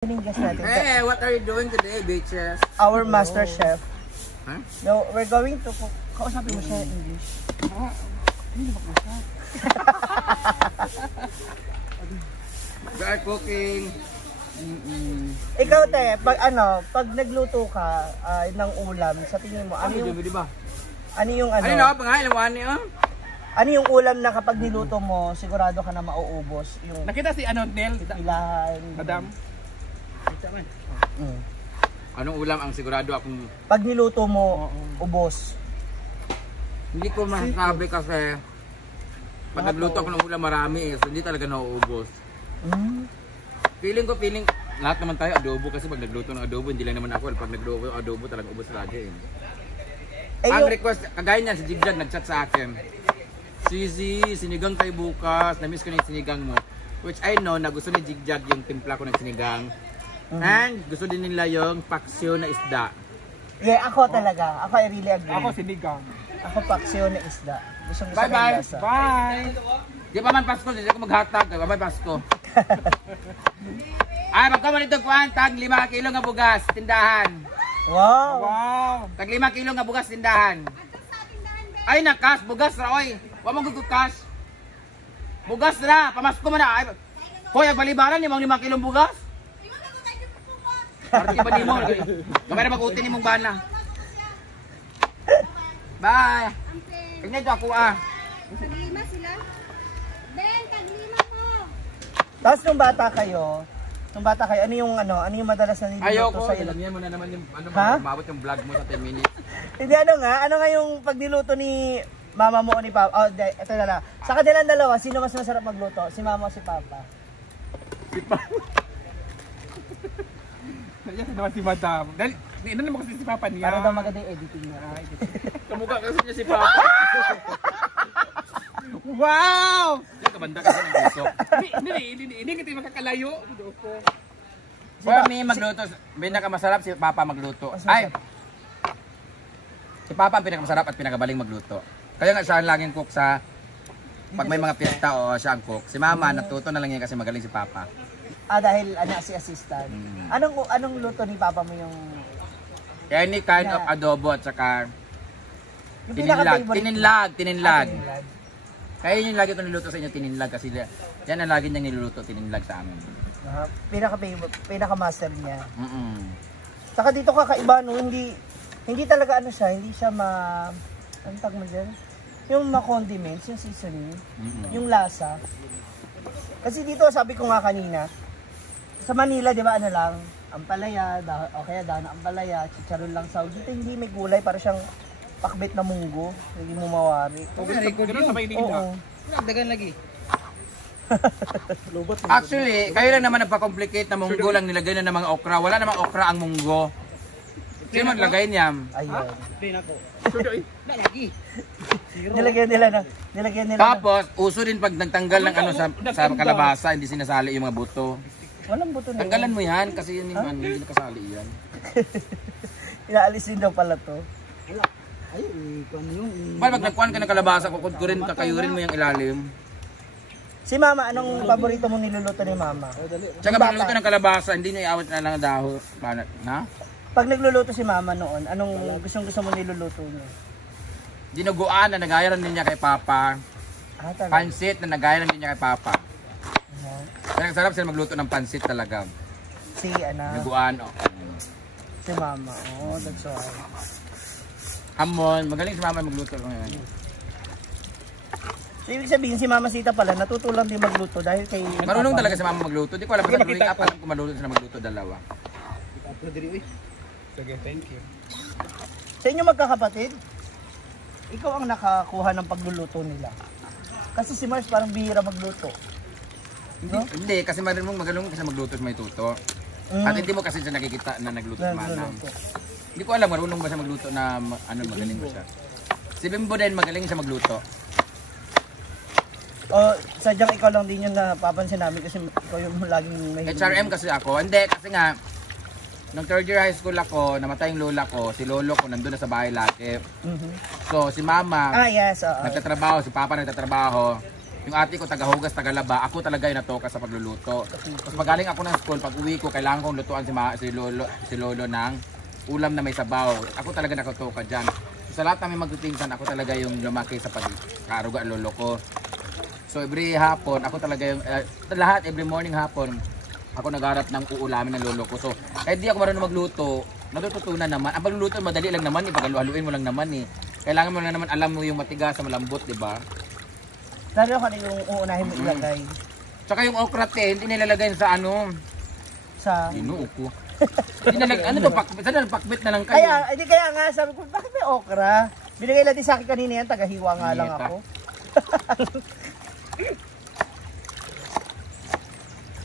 Hey, what are you doing today, bitches? Our master chef. Huh? No, we're going to cook. Kausapin mo siya in English. Hindi ba siya? We are cooking. Ikaw, te, pag nagluto ka ng ulam, sa tingin mo, ano yung ano yung ulam na kapag niluto mo, sigurado ka na mauubos? Yung nakita si Nel? Ilahan. Madam. Anong ulam ang sigurado akong... Pag niluto mo, ubos. Hindi ko masasabi kasi pag nagluto ako ng ulam marami so hindi talaga nauubos. Feeling lahat naman tayo adobo kasi pag nagluto ng adobo hindi lang naman ako. Pag nagluto ng adobo talagang ubos lagi ang request, kagaya niyan si Jigjag nag-chat sa akin. Sizi, sinigang tayo bukas. Na-miss ko na yung sinigang mo. Which I know na gusto ni Jigjag yung timpla ko ng sinigang. And gusto din nila yung paksiw na isda. Yeah, ako talaga. Ako I really agree. Ako sinigang. Ako paksiw na isda. Gusto Bye-bye. Bye! Di pa man Pasko, hindi ako maghatag. Bye-bye Pasko. Ay, magkaman ito kuhan. Tag 5 kilo nga bugas, tindahan. Wow! Wow! Tag 5 kilo nga bugas, tindahan. Ay, nakas, bugas ra, oy. Huwag mong gugukas. Bugas na, pamasko mo na. Ay, hoy, agbalibaran yung mga 5 kilong bugas. Parti ba di mo? Kamay na mag-uti ni mong bana. Bye! Tignan ito ako Tag-5 sila? Ben, tag-5 po! Tapos nung bata kayo, ano yung madalas na niluto sa Ayoko, alam mo na naman yung mabot yung vlog mo sa 10 minutes. Hindi, ano nga yung pag niluto ni mama mo o ni papa? Ito na lang. Sa kanilang dalawa, sino mas masarap magluto? Si mama o si papa? Si Papa. Yan naman si Madam. Dahil, ina naman kasi si Papa niya. Para daw maganda yung editing niya. Kamukha kasi niya si Papa. Wow! Yung kabanda kasi ng gusto. Hindi kita makakalayo. Si Mami magluto, pinakamasarap si Papa magluto. Ay! Si Papa ang pinakamasarap at pinakabaling magluto. Kaya nga siya ang laging cook sa pag may mga piyesta o siya ang cook. Si Mama natuto na lang yan kasi magaling si Papa. Dahil si assistant. Anong luto ni papa mo yung Any kind of adobo at saka yung tininlag. Kaya yun yung lagi ito niluto sa inyo, tininlag kasi yan ang lagi niyang niluluto, tininlag sa amin. Pinaka-master niya. Saka dito kakaiba, no, hindi talaga hindi siya ano tawag mo dyan? Yung ma-condiments, yung seasoning, yung lasa. Kasi dito, sabi ko nga kanina, sa Manila, di ba, ampalaya, o kaya dahon ng ampalaya, chicharon lang sa dito, hindi may gulay, para siyang pakbit na munggo, hindi mo mawari. Ganun sa Maynila. Dagan lagi. Actually, kayo lang naman nagpa-complicate na munggo lang nilagay na ng mga okra. Wala namang okra ang munggo. Sino maglagay niya? Ayun. Lagi. Nilagyan nila. Tapos, uso din pag nagtanggal ng sa kalabasa, hindi sinasali yung mga buto. Walang buto na. Tanggalan mo yan kasi yun yung hindi nakasali yan. Inaalis din daw pala to. Pag nagkuhan ka ng kalabasa, kukudkurin, kakayurin mo yung ilalim. Si Mama, anong paborito mong niluluto ni Mama? Tsaka pag nagluto ng kalabasa, hindi niya iawat na lang ang dahon. Na? Pag nagluluto si Mama noon, anong gusto mo niluluto niya? Dinuguan na nagayaran din niya kay Papa. Pansit na nagayaran din niya kay Papa. Kaya sarap sila magluto ng pansit talaga. Dinuguan, Si Mama, that's why. Hamon, magaling si Mama magluto ngayon. So, ibig sabihin si Mama Sita pala, natutulang din magluto dahil kay Marunong talaga si Mama magluto. Di ko alam, basta growing up, alam ko maluluto sila magluto dalawa. Sige, thank you. Sa inyo magkakapatid, ikaw ang nakakuha ng pagluluto nila. Kasi si Mars parang bihira magluto. No? Hindi, kasi magaling kasi magluto sa may tuto. At hindi mo kasi siya nakikita na nagluto sa manang. Hindi ko alam, marunong ba siya magluto na magaling ba siya. Si Bimbo din, magaling siya magluto. Sadyang ikaw lang din yung napapansin namin kasi ikaw yung laging mahilig. HRM kasi ako. Hindi, kasi nga, nung 3rd year high school ako, namatay yung lola ko. Si lolo ko nandun na sa bahay laki. So, si Mama, nagtatrabaho. Si Papa nagtatrabaho. Yung ate ko tagahugas, tagalaba, ako talaga yung natoka sa pagluluto. Tapos pagaling ako ng school, pag uwi ko, kailangan kong lutuan si Lolo ng ulam na may sabaw. Ako talaga nakatoka dyan. So, sa lahat namin magpipinsan, ako talaga yung lumaki sa pagkaruga lolo ko. So every hapon, ako talaga yung, lahat, every morning hapon, ako nagharap ng uulamin ng lolo ko. So kahit di ako marunong magluto, natututunan naman. Ang pagluluto madali lang naman, paghaluin mo lang naman eh. Kailangan mo lang naman alam mo yung matigas sa malambot, di ba? Lalo ka yung uunahin mo ilagay. Tsaka yung okra hindi nilalagay sa ano. Sa... Inuo ko. Ano to, pakbit na lang kayo. Kaya nga, sabi ko, bakit may okra? Binigay lang din sa akin kanina yan, tagahiwa nga lang ako.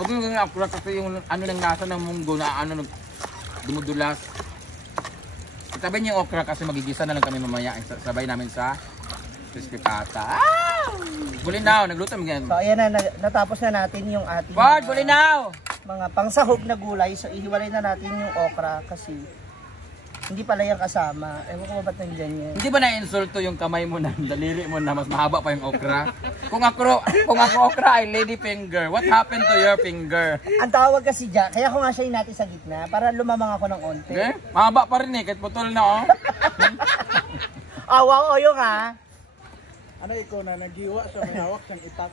Huwag yung okra kasi yung ano nang nasa ng munggo na ano dumudulas. Itabi niyo yung okra kasi magigisa na lang kami mamaya. Sabay namin sa crispy pata. Bulinaw, nagluto mo ganyan. So ayan na, natapos na natin yung ating Bulinaw! mga pangsahog na gulay. So ihiwalay na natin yung okra kasi hindi pala yung kasama. Ewan ko ba ba't nandiyan yan? Hindi ba na-insulto yung kamay mo na, daliri mo na mas mahaba pa yung okra? Kung ako okra ay lady finger, what happened to your finger? Ang tawag kasi dyan, kaya ko nga siya natin sa gitna para lumamang ako ng onte. Eh? Mahaba pa rin eh, kahit putol na oh. Wow, yung ha. Ano ikaw na nagiwa sa may hawak siyang itak.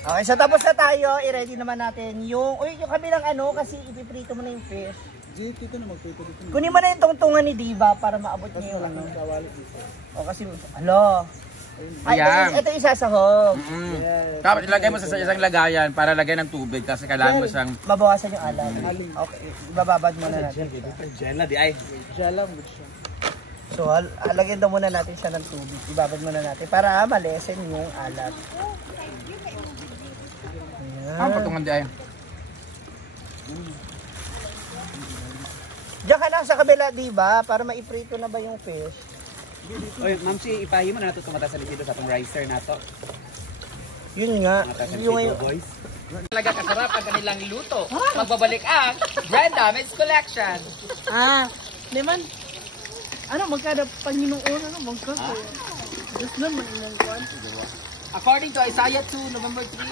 Okay, so tapos na tayo. I-ready naman natin yung kabilang ano kasi ipiprito mo na yung fish. Dito na magprito dito. Kunin mo na yung tungtungan ni Diva para maabot niya yung ano. O kasi, alo. Ay, ito yung isasahog. Tapos ilagay mo sa isang lagayan para lagay ng tubig kasi kailangan mo siyang... Mabawasan yung alam. Okay, ibababad muna natin. Jella di ay. Jella mo siya. So, lagyan daw muna natin siya ng tubig. Ibabad muna natin para malesen yung alat. Ang patungan di ay. Diyan ka lang sa kabila, Diva, para maiprito na ba yung fish? Oy, ma'am si ipahi mo na nato tumata sa likido sa tong ricer nato. Yun nga. Yung ngayon. Talaga kasarap ang kanilang luto. Magbabalik ang Brenda Miss Collection. Naman. Ano, magkada Panginoon, ano, magkada. Diyos naman, inang kwan. According to Isaiah 2, November 3.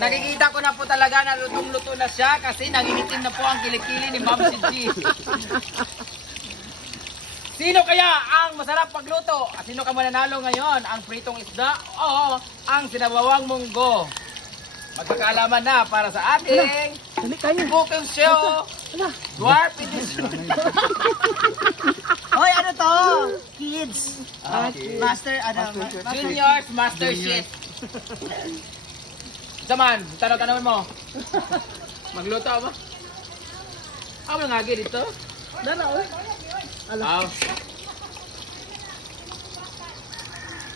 Nakikita ko na po talaga na lutong-luto na siya kasi nangingitim na po ang kilikili ni Ma'am si G. Sino kaya ang masarap pagluto? At sino ka mananalo ngayon? Ang pritong isda o ang sinabawang munggo? Magkakaalaman na para sa ating cooking show. Dwarf Edition. Hoy, ano to? Kids. Master, Juniors Master Shit. Saman, tanong-tanongin mo. Magluto ba? Ano nga dito?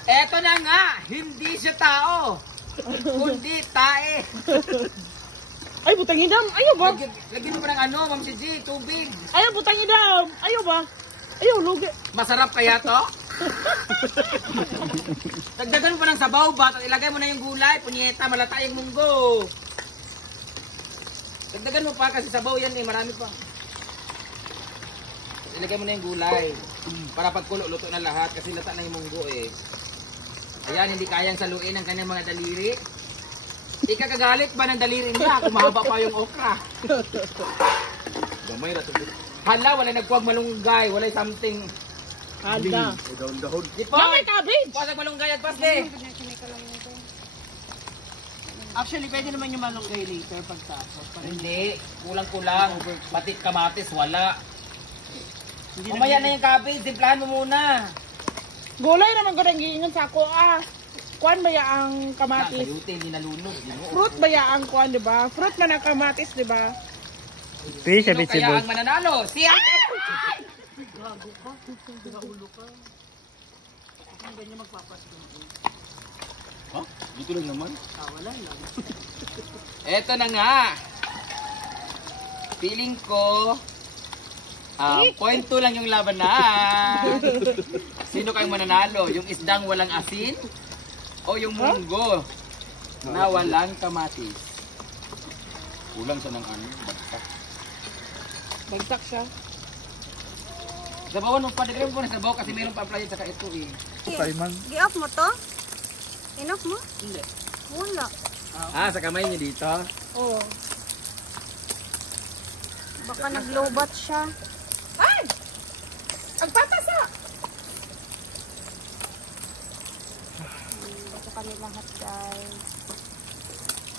Eto na nga, hindi siya tao, kundi tae. Ay, butang idam. Ayaw ba? Lagyan mo pa ng ano, Ma'am si G, tubig. Ayaw, butang idam. Ayaw ba? Ayaw, lugi. Masarap kaya to? Dagdagan mo pa ng sabaw ba? Ilagay mo na yung gulay, punyeta, malata yung munggo. Dagdagan mo pa kasi sabaw yan eh, marami pa. Ilagay mo na yung gulay. Para pagkulo, luto na lahat kasi lata na yung munggo eh. Ayan, hindi kayang saluin ang kanyang mga daliri. Ikakagalit ba ng daliri niya kung mahaba pa yung okra? Gamay na ito. Hala, wala nagkuwag malunggay, wala something. Hala. Di po? May cabbage! Pasag malunggay at paste. Actually, pwede naman yung malunggay later pagtapos. Hindi, kulang-kulang. Pati kamatis, wala. Umaya na yung cabbage, timplahan mo muna. Gulay naman ko nang giingon sa ako Kuan ba ya ang kamatis? Sayute, hindi nalunod. Fruit ba ya ang kuan, di ba? Fruit man ang kamatis, di ba? Sino kaya ang mananalo? Si Ate! Gago ka. Gagulo ka. Ang ganyan magpapasin. Huh? Dito lang naman. Wala lang. Eto na nga. Feeling ko, 0.2 lang yung labanan. Sino kayong mananalo? Yung isdang walang asin? O yung munggo na walang kamatis? Kulang siya ng ano, bagsak. Bagsak siya. Sabawan mo pa, dito mo na sabaw kasi mayroon pa playa tsaka ito eh. Gi-off mo to? In-off mo? Hindi. Wala. Ah, sa kamay niya dito? Oo. Baka nag-lowbat siya. Ay! Agpapasa! Ito kami lahat, guys.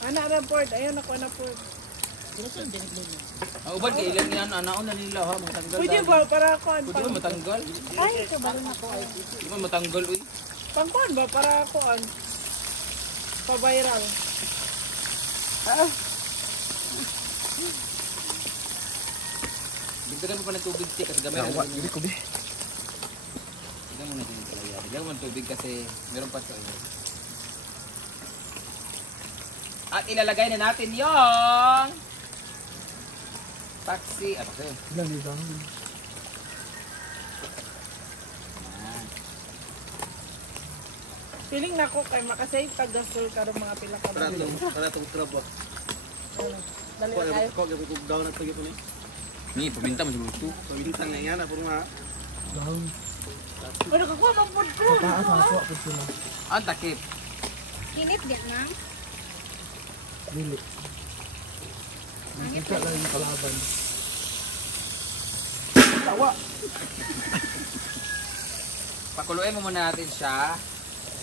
Anak na board. Ayan ako na board. Uban kay ilan yan, anaon na nila ha, matanggal. Pwede ba? Para kuan. Pwede ba matanggal? Ay, ito ba rin ako? Pwede ba matanggal uy? Pangkuan ba? Para kuan. Pa-viral. Bigyan mo pa ng tubig kasi gamay na lang. Hindi ko be. Bigyan mo na din yung palaya. Bigyan mo ng tubig kasi meron pa sa iyo. At ilalagay na natin yung taxi. Ah, taxi. Ilan ito? Feeling na ko kay makasave tagasol karong mga pila ka ba. Para itong trabaho. Dali na kayo. Kung yung down at pagkito ni. Ni, paminta mo siguro ito. Pagkitang na yan, apuro nga. Ano ka kuha mang food ko? Taas ako ako sila. Ang takip. Kinit din na. Dili. Isa lang yung kalaban. Pakuluin mo muna natin siya.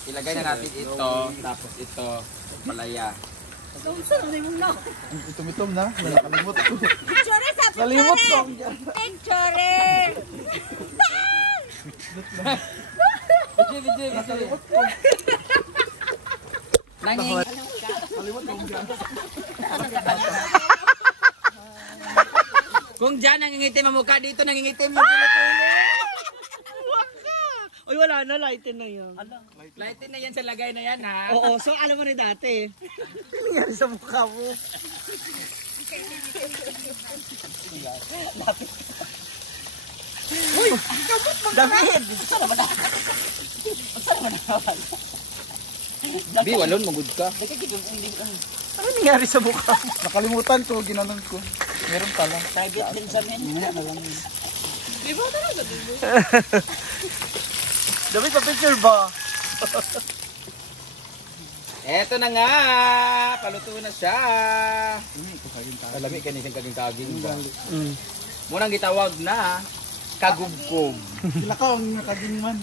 Ilagay na natin ito. Tapos ito. Palaya. Ang itom-itom na. Nakalimot ko. Picture sa Kalimot ko. picture! Nanging. Kung dyan nangingitim ang mukha dito, nangingitim yung pili-pili. Uy, wala na. Lighten na yan. Lightin na yan sa lagay na yan ha. Oo, so alam mo rin dati. Nangyari sa mukha mo. Uy! David! Saan naman ako? Saan naman ako? Bi, walon, magod ka. Ano nangyari sa mukha mo? Nakalimutan ko, ginanon ko. Meron pala. Target din sa men. Di ba talaga? David, pa-picture ba? Eto na nga, paluto na siya. Alami ka nisang kaging-kaging ba? Munang gitawag na kagubkob. Sila ka, ang nakaging man.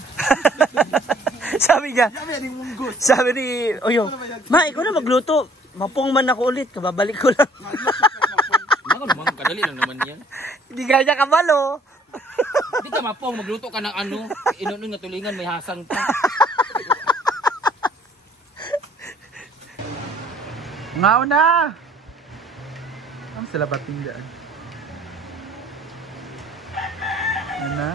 Sabi niya, Sabi yan, yung munggot. sabi ni Oyo, Ma, ikaw na magluto. Mapong man ako ulit, kababalik ko lang. Ano naman, kadali lang naman yan. Hindi kaya kabalo. Hindi ka mapong, magluto ka ng ano, inunin nga tulingan, may hasang ka. Ngaw na! Ang sila bating dyan. Ano na?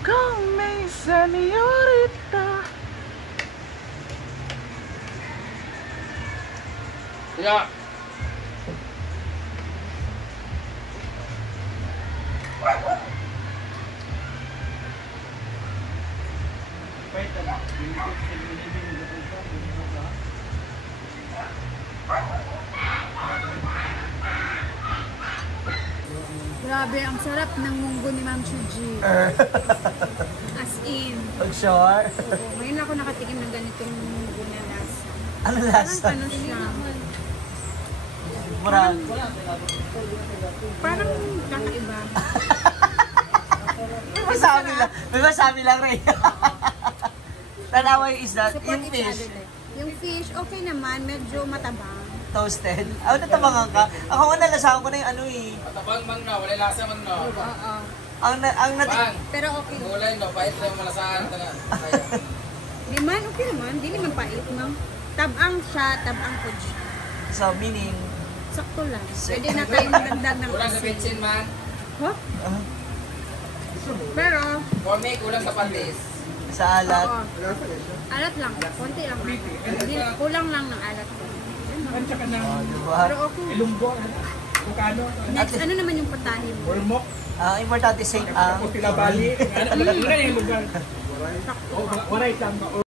Come, señorita. Kaya, Grabe, ang sarap ng munggo ni Ma'am Chuji. As in. Pag-sure. Oo, ngayon ako nakatikim ng ganitong munggo na lasa. Ano Parang lasa? ano siya? Murang. Parang kakaiba. May masabi lang rin. Tanawa yung isda, Support yung each fish, other din. Yung fish, okay naman. Medyo matabang. toasted. Ako natabangan ka. Ako nga nalasahan ko na yung ano eh. matabang man na, wala lasa man na. Oo. Ang natin. Bang, Pero okay. gulay no, pahit lang malasahan ka na. Di man, okay naman. Di naman pait, no? Tabang siya, tabang po siya. So, meaning, Sakto lang. Pwede na kayong magdagdag ng Kulang sa asin. bitsin man, Huh? Pero, kome, kulang sa patis. sa alat. oo. Alat lang. Konti lang. Kulang lang ng alat ko. At saka ng Diba? Pero okay. ilunggo. Bukano. Next, ano naman yung patahe mo? Ormok. Importante say ang. Tapos sila bali. Ano yung lugar? Waray lang ba?